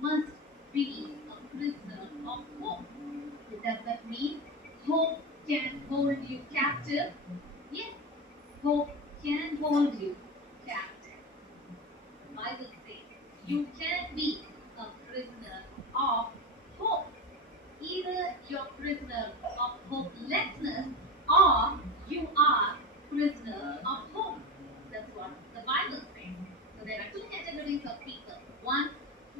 must be a prisoner of hope. Does that mean hope can hold you captive? Yes, hope can hold you captive. The Bible says you can be a prisoner of hope. Either you're prisoner of hopelessness or you are prisoner of hope. That's what the Bible says. So there are two categories of people. One,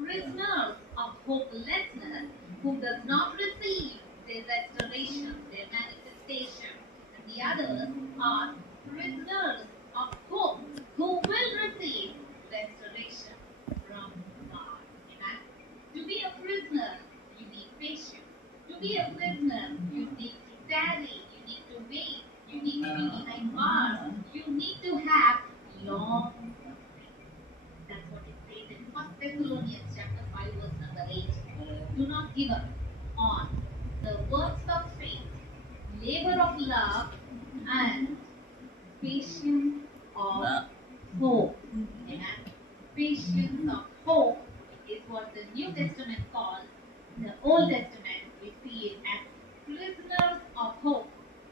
prisoners of hopelessness who does not receive their restoration, their manifestation. And the others are prisoners of hope who will receive restoration from God. Amen. To be a prisoner, you need patience. To be a prisoner, you need to tarry, you need to wait, you need to be behind bars, you need to have long suffering. That's what it says in 1 Thessalonians chapter 5, verse number 8. Do not give up on the works of faith, labor of love, and patience of hope. Amen. Patience of hope is what the New Testament calls. The Old Testament, we see it as prisoners of hope.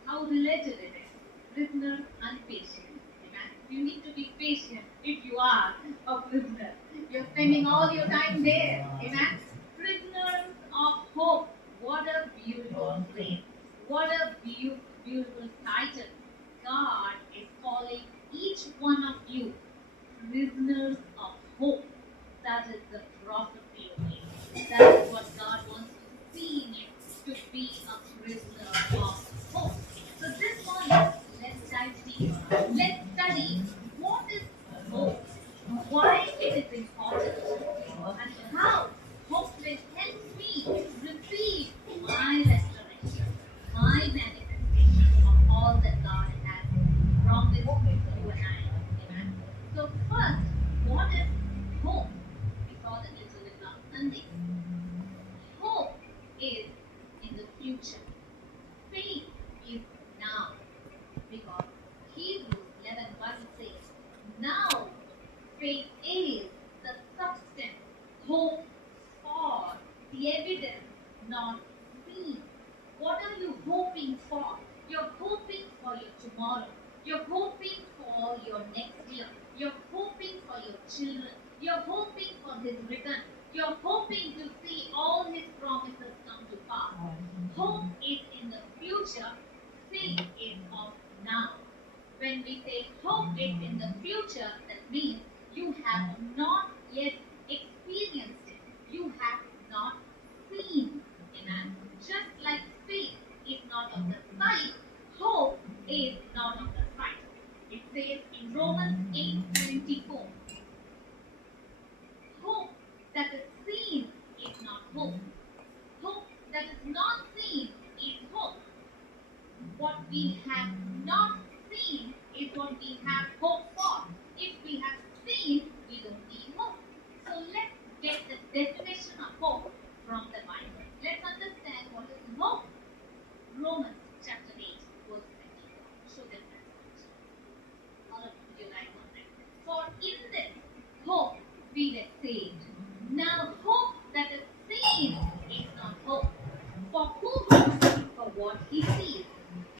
How related it is. Prisoners and patient. Amen. You need to be patient if you are a prisoner. You're spending all your time there. Amen. Prisoners of hope. What a beautiful phrase. What a beautiful title. God is calling each one of you prisoners of hope. That is the prophecy of it. That is what God wants to see in you, to be a prisoner of hope. So this morning, let's dive deeper. Let's study what is hope, why it is important, and how hope will help me receive my restoration, my manifestation of all that God has promised you and I. Amen. So first, what is hope? We saw that little bit last Sunday. Hope is in the future. Faith is now. Because Hebrews 11:1 says, now faith is the substance, hope for, the evidence not seen. What are you hoping for? You're hoping for your tomorrow. You're hoping for your next year. You're hoping for your children. You're hoping for his return. You're hoping to see all his promises come to pass. Hope is in the future. Faith is of now. When we say hope is in the future, that means you have not yet experienced it. You have not seen. Amen. Just like faith is not of the sight, hope is not of the sight. It says in Romans 8:24, hope that is seen is not hope. Hope that is not seen is hope. What we have not seen is what we have hope